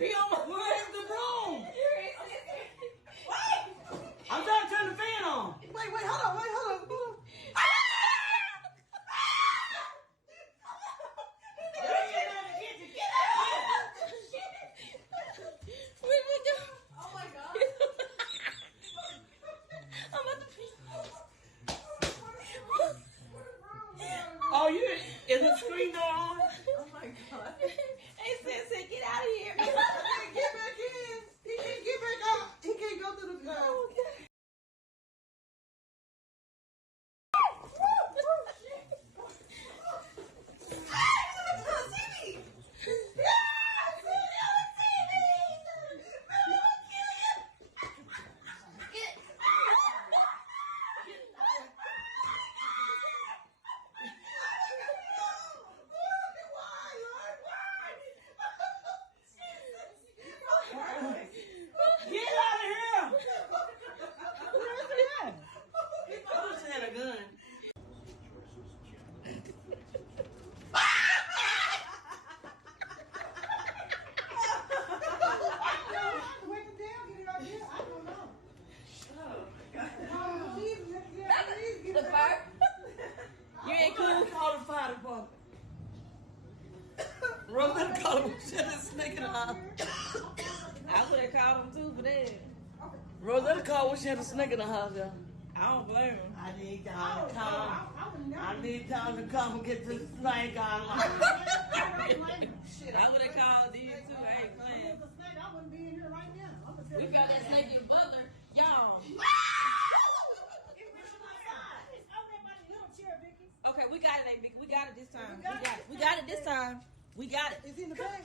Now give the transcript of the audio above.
pee on my where's the broom? Wait! I'm trying to turn the fan on. Wait, hold on. Oh my god. I'm about to pee. Oh, is the screen door on? Oh my god. Hey, Sensei, get out of here. He can't get back in. He can't get back out. He can't go through the Get out of here! I wish I had a gun. Wake him down, get it out here. I don't know. The fire? You ain't cool? Call the fire department. Rosetta called him. Shit, a snake in the house. I would have called him too for that. Rosetta called when she had a snake in the house, y'all. I don't blame him. I need y'all to come. I need y'all to come and get this snake on. Shit, I would have called these too. I ain't playing. I wouldn't be in here right now. We found that snake in Butler. Y'all. Okay, we got it, Vicky. We got it this time. We got it this time. We got it. It's in the bag.